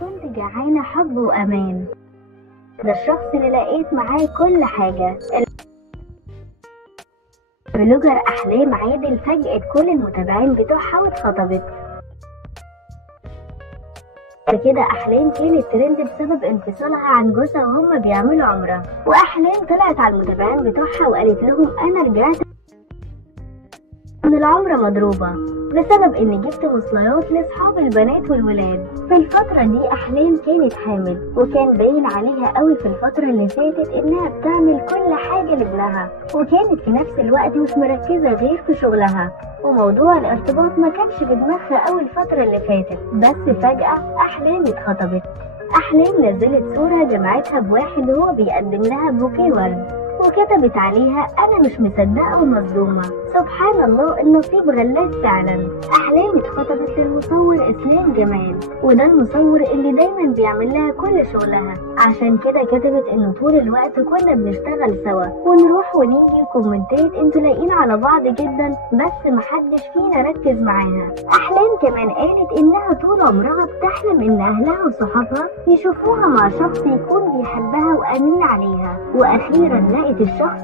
كنت جعانة حب وأمان. ده الشخص اللي لقيت معاه كل حاجة. بلوجر أحلام عادل فاجأت كل المتابعين بتوعها واتخطبت. كده أحلام كانت ترند بسبب انفصالها عن جوزها وهما بيعملوا عمرة، وأحلام طلعت على المتابعين بتوعها وقالت لهم أنا رجعت من العمرة مضروبة بسبب اني جبت وصليات لاصحاب البنات والولاد. في الفترة دي احلام كانت حامل، وكان باين عليها قوي في الفترة اللي فاتت انها بتعمل كل حاجة لابنها، وكانت في نفس الوقت مش مركزة غير في شغلها، وموضوع الارتباط ما كانش في دماغها قوي الفترة اللي فاتت. بس فجأة احلام اتخطبت. احلام نزلت صورة جمعتها بواحد هو بيقدم لها بوكيه ورد، وكتبت عليها أنا مش مصدقة ومصدومة. سبحان الله، النصيب غلاب فعلا. أحلام اتخطبت للمصور إسلام جمال، وده المصور اللي دايما بيعمل لها كل شغلها. عشان كده كتبت إنه طول الوقت كنا بنشتغل سوا ونروح ونيجي، وكومنتات انتوا لاقيين على بعض جدا بس محدش فينا ركز معاها. أحلام كمان قالت إنها طول عمرها بتحلم إن أهلها وصحابها يشوفوها مع شخص يكون بيحبها وأمين عليها، وأخيرا لقيت الشخص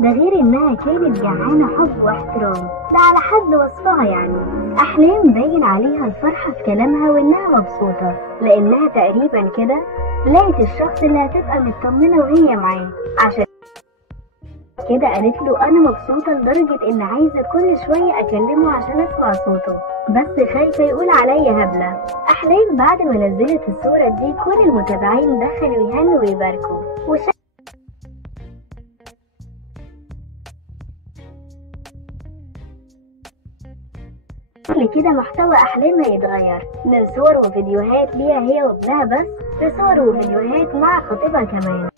ده غير إنها كانت جعانة حب واحترام، ده على حد وصفها يعني. أحلام باين عليها الفرحة في كلامها وإنها مبسوطة، لأنها تقريبا كده لقيت الشخص اللي هتبقى مطمنة وهي معاه. عشان كده قالت له أنا مبسوطة لدرجة إن عايزة كل شوية أكلمه عشان أسمع صوته، بس خايفة يقول عليا هبلة. أحلام بعد ما نزلت الصورة دي كل المتابعين دخلوا يهنوا ويباركوا، كده محتوى أحلام هيتغير من صور وفيديوهات ليها هي وابنها بس لصور وفيديوهات مع خطيبها كمان.